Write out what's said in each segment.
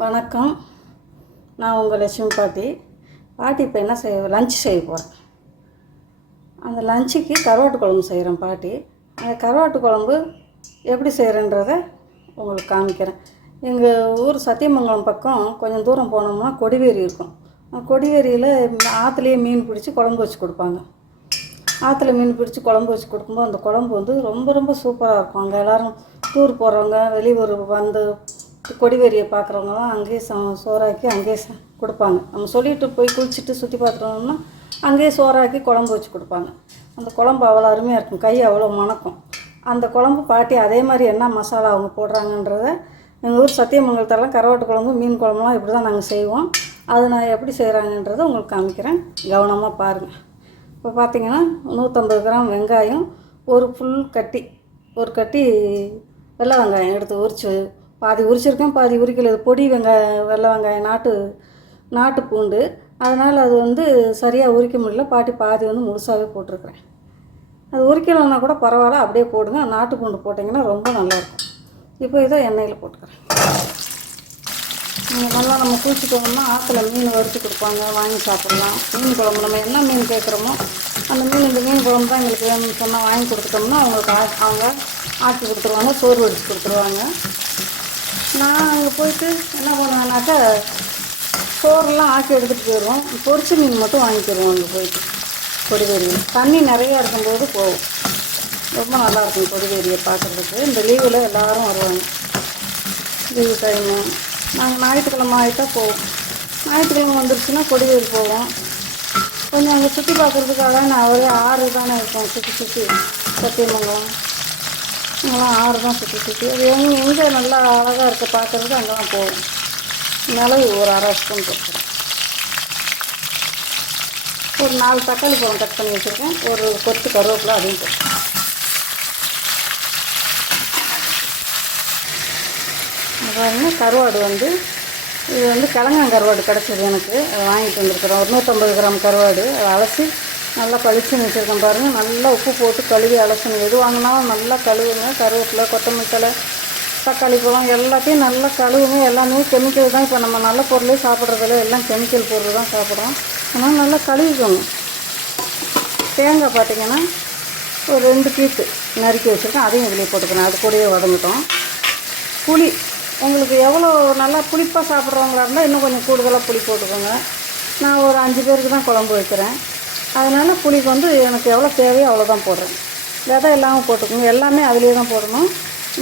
வணக்கம். நான் உங்கள் லட்சுமி பாட்டி. பாட்டி இப்போ என்ன செய்ய லஞ்ச் செய்ய போகிறேன் அந்த லஞ்சுக்கு கருவாட்டு குழம்பு செய்கிறேன் பாட்டி. அந்த கருவாட்டு குழம்பு எப்படி செய்கிறேன்றத உங்களுக்கு காமிக்கிறேன். எங்கள் ஊர் சத்தியமங்கலம் பக்கம் கொஞ்சம் தூரம் போனோம்னா கொடிவேரி இருக்கும். கொடிவேரியில் ஆற்றுலேயே மீன் பிடிச்சி குழம்பு வச்சு கொடுப்பாங்க. ஆற்றுல மீன் பிடிச்சி குழம்பு வச்சு கொடுக்கும்போது அந்த குழம்பு வந்து ரொம்ப ரொம்ப சூப்பராக இருக்கும். அங்கே எல்லோரும் டூர் போகிறவங்க வெளியூர் வந்து கொடிவேரியை பார்க்குறவங்கலாம் அங்கேயே ச சோறாக்கி அங்கேயே ச கொடுப்பாங்க. நம்ம சொல்லிட்டு போய் குளிச்சுட்டு சுற்றி பார்த்துட்டோம்னா அங்கேயே சோறாக்கி குழம்பு வச்சு கொடுப்பாங்க. அந்த குழம்பு அவ்வளோ அருமையாக இருக்கும். கை அவ்வளோ மணக்கும். அந்த குழம்பு பாட்டி அதே மாதிரி என்ன மசாலா அவங்க போடுறாங்கன்றத எங்கள் ஊர் சத்தியமங்கலத்தெல்லாம் கரவாட்டு குழம்பு மீன் குழம்புலாம் இப்படி தான் நாங்கள் செய்வோம். அது நான் எப்படி செய்கிறாங்கன்றதை உங்களுக்கு காமிக்கிறேன். கவனமாக பாருங்கள் இப்போ பார்த்தீங்கன்னா நூற்றம்பது கிராம் வெங்காயம் ஒரு ஃபுல் கட்டி ஒரு கட்டி வெள்ளை வெங்காயம் எடுத்து உரிச்சு பாதி உரிச்சிருக்கேன் பாதி உரிக்கல. பொடி வெங்காயம் வெள்ளை வெங்காயம் நாட்டு நாட்டு பூண்டு. அதனால் அது வந்து சரியாக உரிக்க முடியல. பாட்டி பாதி வந்து முழுசாகவே போட்டிருக்கிறேன். அது உரிக்கலைன்னா கூட பரவாயில்ல. அப்படியே போடுங்க. நாட்டு பூண்டு போட்டிங்கன்னா ரொம்ப நல்லாயிருக்கும். இப்போ இதை எண்ணெயில் போட்டுக்கிறேன். நல்லா நம்ம குளிச்சுட்டோம்னா ஆற்றுல மீன் வறுத்து கொடுப்பாங்க. வாங்கி சாப்பிட்லாம். மீன் குழம்பு நம்ம என்ன மீன் கேட்குறோமோ அந்த மீன் இந்த மீன் குழம்பு தான் எங்களுக்கு வேணும்னு சொன்னால் வாங்கி கொடுத்துட்டோம்னா அவங்களுக்கு ஆ- அவங்க ஆட்டி கொடுத்துருவாங்க சோறு வடித்து கொடுத்துருவாங்க. நான் அங்கே போயிட்டு என்ன பண்ணுவேன்னாக்கா சோறுலாம் ஆக்கி எடுத்துகிட்டு போயிடுவோம். பொரிச்ச மீன் மட்டும் வாங்கிக்கிடுவோம் அங்கே போயிட்டு. கொடிவேரியில் தண்ணி நிறையா இருக்கும்போது போகும். ரொம்ப நல்லாயிருக்கும் கொடிவேரியை பார்க்குறதுக்கு. இந்த லீவில் எல்லோரும் வருவாங்க. லீவு டைமு நாங்கள் ஞாயிற்றுக்கிழமை ஆகிட்டா போவோம். ஞாயிற்றுக்கிழமை வந்துருச்சுன்னா கொடிவேரி போவோம். கொஞ்சம் அங்கே சுற்றி பார்க்குறதுக்காக நான் ஒரே ஆறு தானே இருக்கோம். சுற்றி சுற்றி சத்தியமங்கலம். நல்லா ஆறு தான் சுற்றி சுற்றி அது எங்கே எங்கே நல்லா அழகாக இருக்க. பார்க்குறது அங்கே தான் போகும் மிளகு ஒரு அரை ஸ்பூன் போட்டுருக்கேன் ஒரு நாலு தக்காளி பழம் கட் பண்ணி வச்சுருக்கேன். ஒரு கொத்து கருவேப்பிலை அதையும் போட்டு பாருங்க கருவாடு வந்து இது வந்து கிழங்கான் கருவாடு கிடச்சிது எனக்கு. அதை வாங்கிட்டு வந்திருக்கிறேன் ஒரு நூற்றம்பது கிராம் கருவாடு. அதை அலசி நல்லா பளிச்சுன்னு வச்சுருக்கேன் பாருங்கள் நல்லா உப்பு போட்டு கழுவி அலசணும். எது வாங்கினாலும் நல்லா கழுவுங்க. கருவேப்பிலை கொத்தமல்லி தலை தக்காளி பழம் எல்லாத்தையும் நல்லா கழுவுங்க. எல்லாமே கெமிக்கல் தான். இப்போ நம்ம நல்ல பொருளே சாப்பிட்றதில்ல. எல்லாம் கெமிக்கல் பொருள் தான் சாப்பிட்றோம். ஆனால் நல்லா கழுவிக்கோங்க. தேங்காய் பார்த்தீங்கன்னா ஒரு ரெண்டு பீஸு நறுக்கி வச்சுருக்கேன். அதையும் இதிலே போட்டுக்கிறேன். அது கூடயே வதங்கிட்டோம். புளி. உங்களுக்கு எவ்வளோ நல்லா புளிப்பாக சாப்பிட்றவங்களா இருந்தால் இன்னும் கொஞ்சம் கூடுதலாக புளி போட்டுக்கோங்க. நான் ஒரு அஞ்சு பேருக்கு தான் குழம்பு வைக்கிறேன். அதனால் புளிக்கு வந்து எனக்கு எவ்வளோ தேவையோ அவ்வளோ தான் போடுறேன். விதை இல்லாமல் போட்டுக்கணும். எல்லாமே அதிலே தான் போடணும்.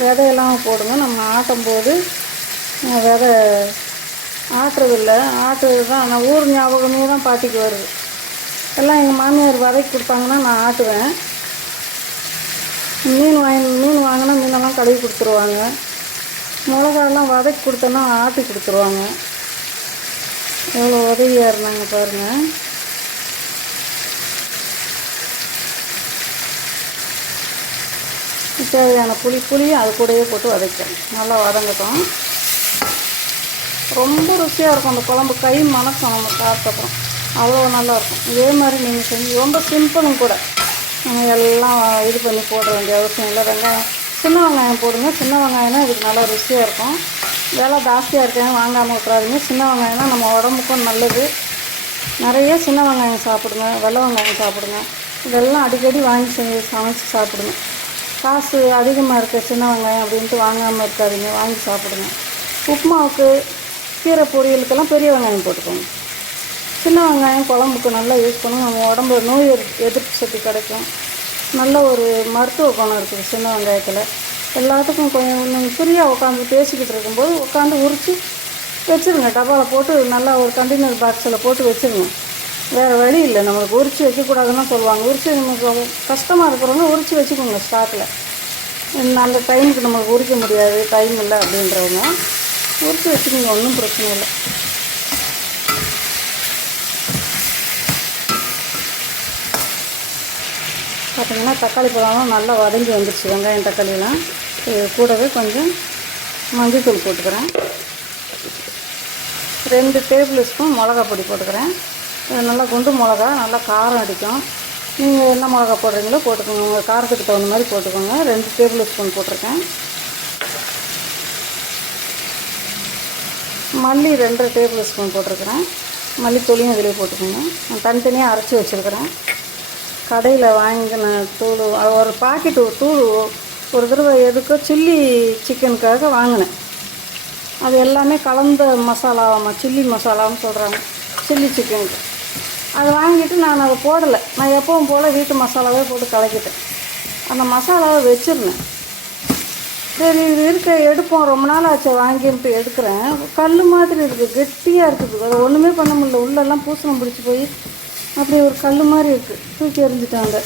விதை இல்லாமல் போடுங்க. நம்ம ஆட்டும்போது விதை ஆட்டுறதில்ல. ஆட்டுறது தான் நான் ஊர் ஞாபகமே தான் பாட்டிக்கு வருது. எல்லாம் எங்கள் மாமியார் வதக்கி கொடுத்தாங்கன்னா நான் ஆட்டுவேன். மீன் வாங்கி மீன் வாங்கினா மீனெல்லாம் கழுவி கொடுத்துருவாங்க. மிளகாலாம் வதக்கி கொடுத்தோன்னா ஆட்டி கொடுத்துருவாங்க. எவ்வளோ உதவியாக இருந்தாங்க பாருங்கள் தேவையான புளி புளியும் அது கூடயே போட்டு வதக்கிறேன். நல்லா வதங்கட்டும். ரொம்ப ருசியாக இருக்கும் அந்த குழம்பு. கை மணக்கும் நம்ம சாப்பிட்டப்புறம். அவ்வளோ நல்லாயிருக்கும். இதே மாதிரி நீங்கள் செஞ்சு ரொம்ப சிம்பிளும் கூட. நம்ம எல்லாம் இது பண்ணி போட வேண்டிய அவசியம் இல்லை. வெங்காயம் சின்ன வெங்காயம் போடுங்க. சின்ன வெங்காயம்னா இதுக்கு நல்லா ருசியாக இருக்கும். விலை ஜாஸ்தியாக இருக்கேன் வாங்காமல் விட்றாதீங்க. சின்ன வெங்காயம்னா நம்ம உடம்புக்கும் நல்லது. நிறைய சின்ன வெங்காயம் சாப்பிடுங்க. வெள்ளை வெங்காயம் சாப்பிடுங்க. இதெல்லாம் அடிக்கடி வாங்கி செஞ்சு சமைச்சு சாப்பிடுங்க. காசு அதிகமாக இருக்க சின்ன வெங்காயம் அப்படின்ட்டு வாங்காமல் இருக்காதிங்க வாங்கி சாப்பிடுங்க. உப்புமாவுக்கு கீரை பொரியலுக்கெல்லாம் பெரிய வெங்காயம் போட்டுக்கோங்க. சின்ன வெங்காயம் குழம்புக்கு நல்லா யூஸ் பண்ணுங்க நம்ம உடம்பு நோய் எதிர்ப்பு சக்தி கிடைக்கும். நல்ல ஒரு மருத்துவ குணம் இருக்குது சின்ன வெங்காயத்தில். எல்லாத்துக்கும் கொஞ்சம் நீங்கள் ஃப்ரீயாக உட்காந்து பேசிக்கிட்டு இருக்கும்போது உட்காந்து உரித்து வச்சுருங்க. டப்பாவில் போட்டு நல்லா ஒரு கண்டெய்னர் பாக்ஸில் போட்டு வச்சுருங்க. வேறு வழி இல்லை. நம்மளுக்கு உரித்து வைக்கக்கூடாதுன்னு சொல்லுவாங்க. உரித்து நமக்கு கஷ்டமாக இருக்கிறவங்க உரித்து வச்சுக்கோங்க ஸ்டாக்கில் அந்த டைமுக்கு நம்மளுக்கு உரிக்க முடியாது டைம் இல்லை அப்படின்றவங்க உரித்து வச்சுக்கோங்க ஒன்றும் பிரச்சனை இல்லை. பார்த்தீங்கன்னா தக்காளி பழம்லாம் நல்லா வதங்கி வந்துருச்சு. வெங்காயம் தக்காளிலாம் கூடவே கொஞ்சம் மஞ்சள்தூள் போட்டுக்கிறேன். ரெண்டு டேபிள் ஸ்பூன் மிளகா பொடி போட்டுக்கிறேன். நல்லா குண்டு மிளகா நல்லா காரம் அடிக்கும். நீங்கள் என்ன மிளகா போடுறீங்களோ போட்டுக்கோங்க. உங்கள் காரத்துக்கு தகுந்த மாதிரி போட்டுக்கோங்க. ரெண்டு டேபிள் ஸ்பூன் போட்டிருக்கேன். மல்லி ரெண்டரை டேபிள் ஸ்பூன் போட்டிருக்கிறேன். மல்லித்தூளையும் இதிலே போட்டுக்கோங்க. நான் தனித்தனியாக அரைச்சி வச்சுருக்கிறேன். கடையில் வாங்கின தூள் அது ஒரு தூள் ஒரு தடவை எதுக்கோ சில்லி சிக்கனுக்காக வாங்கினேன். அது எல்லாமே கலந்த மசாலாவாம்மா சில்லி மசாலான்னு சொல்கிறாங்க சில்லி சிக்கனுக்கு. அது வாங்கிட்டு நான் அதை போடலை. நான் எப்பவும் போல் வீட்டு மசாலாவே போட்டு கலக்கிட்டேன். அந்த மசாலாவை வச்சிருந்தேன். சரி இது இருக்க எடுப்போம். ரொம்ப நாள் ஆச்சு வாங்கிட்டு எடுக்கிறேன். கல் மாதிரி இருக்குது கெட்டியாக இருக்குது அதை ஒன்றுமே பண்ண முடியல. உள்ளெல்லாம் பூசணம் பிடிச்சி போய் அப்படி ஒரு கல் மாதிரி இருக்குது தூக்கி எறிஞ்சிட்டாங்க.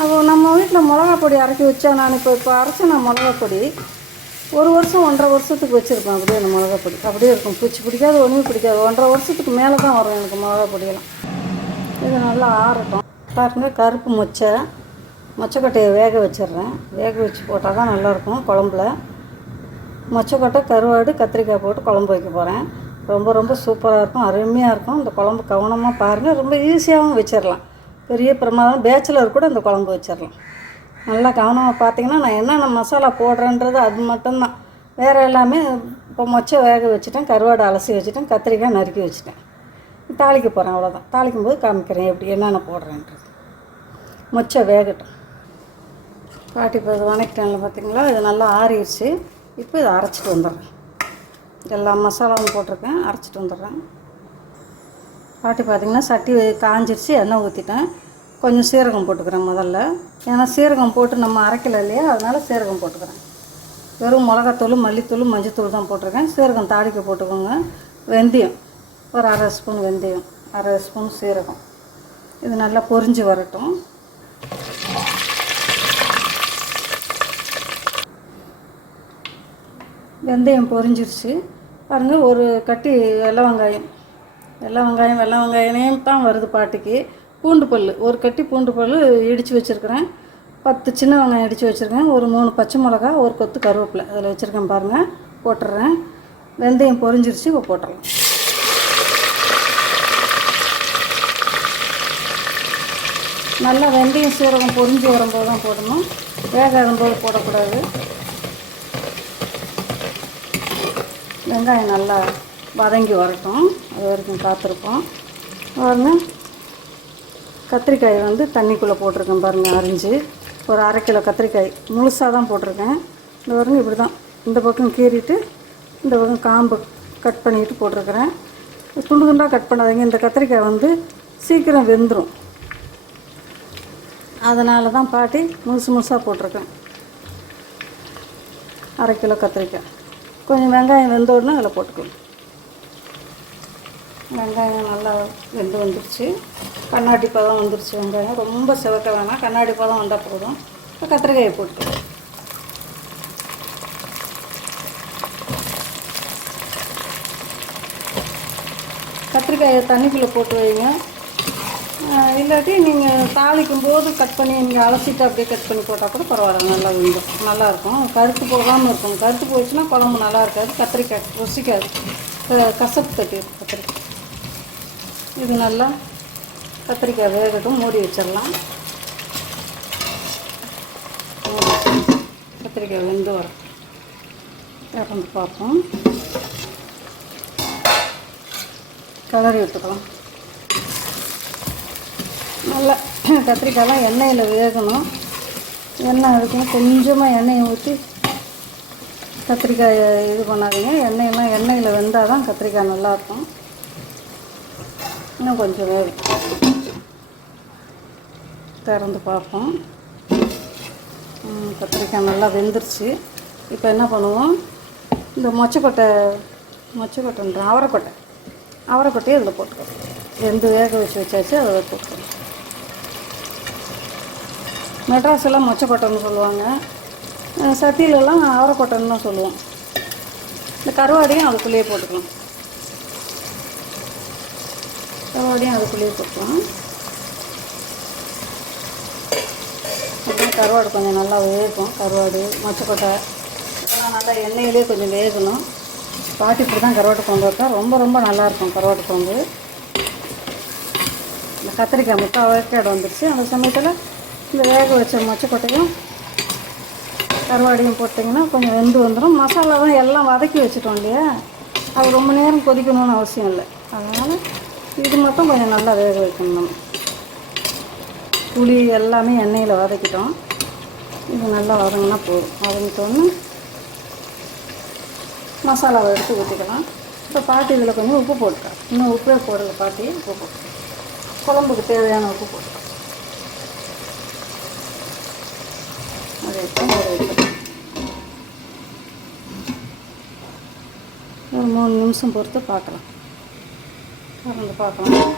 அப்போ நம்ம வீட்டில் மிளகா பொடி அரைக்கி வச்சா நான் இப்போ இப்போ அரைச்ச நான் மிளகா பொடி ஒரு வருஷம் ஒன்றரை வருஷத்துக்கு வச்சுருப்பேன். அப்படியே அந்த மிளகா பொடி. அப்படியே இருக்கும். பூச்சி பிடிக்காது ஒன்றுமே பிடிக்காது. ஒன்றரை வருஷத்துக்கு மேலே தான் வரும் எனக்கு மிளகா பொடியெல்லாம். இது நல்லா ஆறட்டும். பாருங்கள் கருப்பு மொச்சை. மொச்சக்கொட்டையை வேக வச்சிடுறேன். வேக வச்சு போட்டால் தான் நல்லாயிருக்கும் குழம்புல. மொச்சக்கொட்டை கருவாடு கத்திரிக்காய் போட்டு குழம்பு வைக்க போகிறேன் ரொம்ப ரொம்ப சூப்பராக இருக்கும் அருமையாக இருக்கும். இந்த குழம்பு கவனமாக பாருங்கள் ரொம்ப ஈஸியாகவும் வச்சிடலாம். பெரிய பிரமாதம். பேச்சுலர் கூட இந்த குழம்பு வச்சிடலாம். நல்லா கவனமாக பார்த்தீங்கன்னா நான் என்னென்ன மசாலா போடுறேன்றது அது மட்டும்தான். வேறு எல்லாமே இப்போ மொச்சை வேக வச்சுட்டேன் கருவாடு அலசி வச்சுட்டேன் கத்திரிக்காய் நறுக்கி வச்சுட்டேன். தாளிக்க போகிறேன் அவ்வளோதான் தாளிக்கும் போது காமிக்கிறேன் எப்படி என்னென்ன போடுறேன்றது. மொச்சை வேகட்டும். பாட்டி இப்போ வணக்கிட்டேன்ல பார்த்தீங்களா இது நல்லா ஆறிடுச்சு. இப்போ இதை அரைச்சிட்டு வந்துடுறேன். எல்லா மசாலாவும் போட்டிருக்கேன் அரைச்சிட்டு வந்துடுறேன். பாட்டி பார்த்திங்கன்னா சட்டி காஞ்சிருச்சு எண்ணெய் ஊற்றிட்டேன் கொஞ்சம் சீரகம் போட்டுக்கிறேன் முதல்ல. ஏன்னா சீரகம் போட்டு நம்ம அரைக்கல இல்லையா? அதனால் சீரகம் போட்டுக்கிறேன். வெறும் மிளகாத்தூள் மல்லித்தூள் மஞ்சத்தூள் தான் போட்டிருக்கேன். சீரகம் தாளிக்க போட்டுக்கோங்க. வெந்தயம். ஒரு அரை ஸ்பூன் வெந்தயம் அரை ஸ்பூன் சீரகம். இது நல்லா பொரிஞ்சு வரட்டும். வெந்தயம் பொரிஞ்சிருச்சு. பாருங்கள் ஒரு கட்டி வெள்ளை வெங்காயம். வெள்ளை வெங்காயம் வெள்ளை வெங்காயம் தான் வருது பாட்டிக்கு. பூண்டு பல் ஒரு கட்டி பூண்டு பல் இடித்து வச்சுருக்கிறேன். பத்து சின்ன வெங்காயம் இடித்து வச்சுருக்கேன். ஒரு மூணு பச்சை மிளகா ஒரு கொத்து கருவேப்பிலை. அதில் வச்சுருக்கேன் பாருங்கள் போட்டுடுறேன் வெந்தயம் பொரிஞ்சிருச்சு இப்போ போட்டுடலாம் நல்லா வெந்தயம் சீரகம் பொரிஞ்சு வரும்போது தான் போடணும். வேகாதும்போது போடக்கூடாது. வெங்காயம் நல்லா வதங்கி வரட்டும். அது வரைக்கும் காத்திருப்போம். வரணும் கத்திரிக்காய் வந்து தண்ணிக்குள்ளே போட்டிருக்கேன் பாருங்கள் அரிஞ்சு. ஒரு அரை கிலோ கத்திரிக்காய் முழுசாக தான் போட்டிருக்கேன். இந்த பாருங்க இப்படி தான் இந்த பக்கம் கீறிட்டு இந்த பக்கம் காம்பு கட் பண்ணிட்டு போட்டிருக்கிறேன். துண்டு துண்டாக கட் பண்ணாதீங்க. இந்த கத்திரிக்காய் வந்து சீக்கிரம் வெந்துடும் அதனால தான் பாட்டி முழுசு முழுசாக போட்டிருக்கேன். அரை கிலோ கத்திரிக்காய். கொஞ்சம் வெங்காயம் வெந்த உடனே அதில் போட்டுக்கணும். வெங்காயம் நல்லா வெந்து வந்துருச்சு. கண்ணாடி பதம் வந்துருச்சு வெங்காயம். ரொம்ப சிவக்க வேணாம். கண்ணாடி பதம் வந்தால் போதும். இப்போ கத்திரிக்காயை போட்டுக்கலாம் கத்திரிக்காயை தண்ணிக்குள்ளே போட்டு வைங்க. இல்லாட்டி நீங்கள் தாளிக்கும் போது கட் பண்ணி நீங்கள் அலசிட்டு அப்படியே கட் பண்ணி போட்டால் கூட பரவாயில்ல. நல்லா வெந்தும் நல்லாயிருக்கும். கருத்து போகாமல் இருக்கும். கருத்து போயிடுச்சுன்னா குழம்பு நல்லா இருக்காது. கத்திரிக்காய் ருசிக்காது. க- கசப்பு இருக்கும் கத்திரிக்காய். இது நல்லா கத்திரிக்காய் வேகட்டும். மூடி வச்சிடலாம். கத்திரிக்காய் வெந்து வரும். இறந்து பார்ப்போம். கலரி விட்டுக்கலாம். நல்லா கத்திரிக்காயெலாம் எண்ணெயில் வேகணும். எண்ணெய் இருக்கணும் கொஞ்சமாக எண்ணெயை ஊற்றி கத்திரிக்காயை இது பண்ணாதீங்க. எண்ணெயெல்லாம் எண்ணெயில் வெந்தால் தான் கத்திரிக்காய் நல்லாயிருக்கும். இன்னும் கொஞ்சம் வேகும் திறந்து பார்ப்போம். கத்திரிக்காய் நல்லா வெந்துருச்சு. இப்போ என்ன பண்ணுவோம்? இந்த மொச்சக்கொட்டை மொச்சக்கொட்டைன்ற அவரைக்கொட்டை. அவரைக்கொட்டையை அதில் போட்டுக்கலாம் வெந்து வேக வச்சு வச்சாச்சு அதில் போட்டுக்கணும். மெட்ராஸ் எல்லாம் மொச்சக்கொட்டைன்னு சொல்லுவாங்க. சத்தியிலலாம் ஆரக்கொட்டைன்னு தான் சொல்லுவோம். இந்த கருவாடையும் அதுக்குள்ளேயே போட்டுக்கலாம். கருவாடையும் அதுக்குள்ளேயே போட்டுக்கலாம். அப்புறம் கருவாடு கொஞ்சம் நல்லா வேகும் கருவாடு மொச்சக்கொட்டை இதெல்லாம் நல்லா எண்ணெயிலே கொஞ்சம் வேகணும். பாட்டி இப்படி தான் கருவாட்டு குழம்பு வைப்பேன் ரொம்ப ரொம்ப நல்லாயிருக்கும் கருவாட்டு குழம்பு. இந்த கத்திரிக்காய் முட்டை அவக்கேடு வந்துருச்சு. அந்த சமயத்தில் இந்த வேக வச்ச மொச்சக்கொட்டையும் கருவாடையும் போட்டிங்கன்னா கொஞ்சம் வெந்து வந்துடும் மசாலாவும் எல்லாம் வதக்கி வச்சுட்டோம் இல்லையா? அது ரொம்ப நேரம் கொதிக்கணும்னு அவசியம் இல்லை. அதனால் இது மட்டும் கொஞ்சம் நல்லா வேக வைக்கணும். நம்ம புளி எல்லாமே எண்ணெயில் வதக்கிட்டோம். இது நல்லா வதங்கினா போதும். வதங்கிட்டோன்னு மசாலாவை எடுத்து ஊற்றிக்கலாம் இப்போ பாட்டி இதில் கொஞ்சம் உப்பு போட்டுக்கலாம். இன்னும் உப்பே போடுற பாட்டி. உப்பு போட்டு. குழம்புக்கு தேவையான உப்பு போட்டு. ஊற ஒரு மூணு நிமிஷம் பொறுத்து பார்க்கலாம். திறந்து பார்க்கலாம்.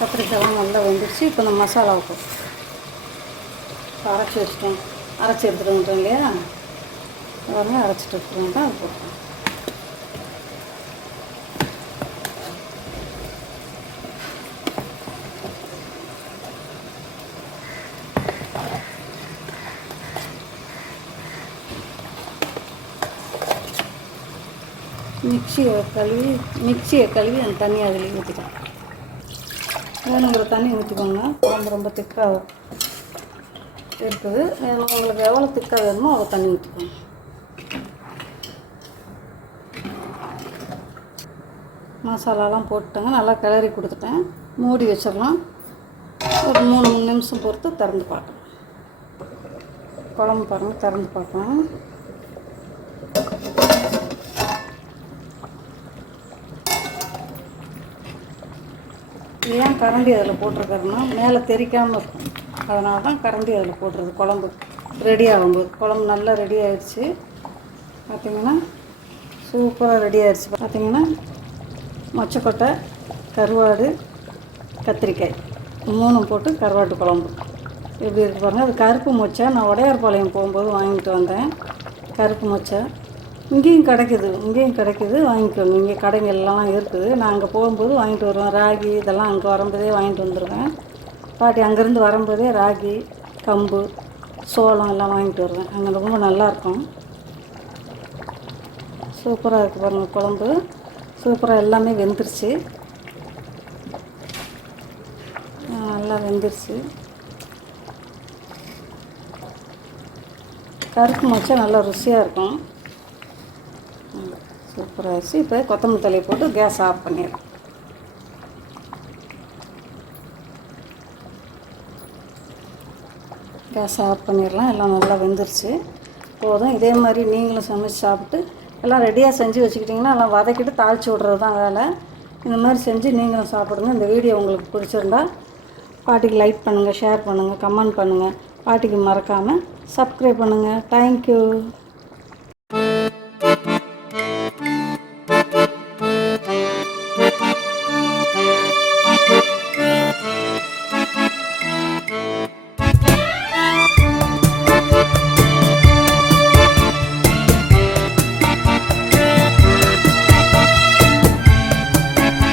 கத்திரிக்காய்லாம் நல்லா வெந்துருச்சு. இப்போ நம்ம மசாலாவை போட்டு அரைச்சி வச்சுட்டோம். அரைச்சி எடுத்துகிட்டு வந்துட்டோம் இல்லையா? அதெல்லாம் அரைச்சிட்டு எடுத்துகிட்டு வந்துட்டோம் அது போட்டோம். மிக்சியை கழுவி மிக்சியை கழுவி அந்த தண்ணி அதில் ஊற்றிக்கலாம் வேணுங்கிற தண்ணி ஊற்றிக்கோங்க குழம்பு ரொம்ப திக்காக இருக்குது. வேணும் உங்களுக்கு எவ்வளோ திக்காக வேணுமோ அவ்வளோ தண்ணி ஊற்றிக்கோங்க மசாலாலாம் போட்டுட்டேங்க. நல்லா கிளறி கொடுத்துட்டேன். மூடி வச்சிடலாம். ஒரு மூணு மூணு நிமிஷம் பொறுத்து திறந்து பார்க்கலாம். குழம்பு பாருங்கள் திறந்து பார்க்கலாம். கரண்டி அதில் போட்டிருக்கறதுனா மேலே தெறிக்காமல் இருக்கும். அதனால தான் கரண்டி அதில் போட்டுறது. குழம்பு ரெடி ஆகும்போது. குழம்பு நல்லா ரெடி ஆயிடுச்சு. பார்த்திங்கன்னா சூப்பராக ரெடி ஆயிடுச்சு. பார்த்திங்கன்னா மொச்சக்கொட்டை கருவாடு கத்திரிக்காய். மூணும் போட்டு கருவாட்டு குழம்பு. எப்படி இருக்கு பாருங்கள் அது கருப்பு மொச்சை. நான் உடையார்பாளையம் போகும்போது வாங்கிட்டு வந்தேன். கருப்பு மொச்சை. இங்கேயும் கிடைக்குது இங்கேயும் கிடைக்குது வாங்கிக்கோங்க இங்கே கடைங்கள்லாம் இருக்குது. நான் அங்கே போகும்போது வாங்கிட்டு வருவேன். ராகி இதெல்லாம் அங்கே வரும்போதே வாங்கிட்டு வந்துடுவேன் பாட்டி அங்கேருந்து வரும்போதே ராகி கம்பு சோளம் எல்லாம் வாங்கிட்டு வருவேன். அங்கே ரொம்ப நல்லாயிருக்கும். சூப்பராக இருக்குது பாருங்கள் குழம்பு. சூப்பராக எல்லாமே வெந்துருச்சு. நல்லா வெந்துருச்சு. கருப்பு மொச்சா நல்லா ருசியாக இருக்கும். சூப்பராக ஆச்சு இப்போ கொத்தமல்லி தலையை போட்டு கேஸ் ஆஃப் பண்ணிடலாம். கேஸ் ஆஃப் பண்ணிடலாம். எல்லாம் நல்லா வெந்துருச்சு. போதும். இதே மாதிரி நீங்களும் சமைச்சு சாப்பிட்டு எல்லாம் ரெடியாக செஞ்சு வச்சுக்கிட்டிங்கன்னா எல்லாம் வதக்கிட்டு தாளித்து விட்றது தான் வேலை. இந்த மாதிரி செஞ்சு நீங்களும் சாப்பிடுங்க. இந்த வீடியோ உங்களுக்கு பிடிச்சிருந்தா பாட்டிக்கு லைக் பண்ணுங்கள் ஷேர் பண்ணுங்கள் கமெண்ட் பண்ணுங்கள் பாட்டிக்கு மறக்காமல் சப்ஸ்கிரைப் பண்ணுங்கள் தேங்க்யூ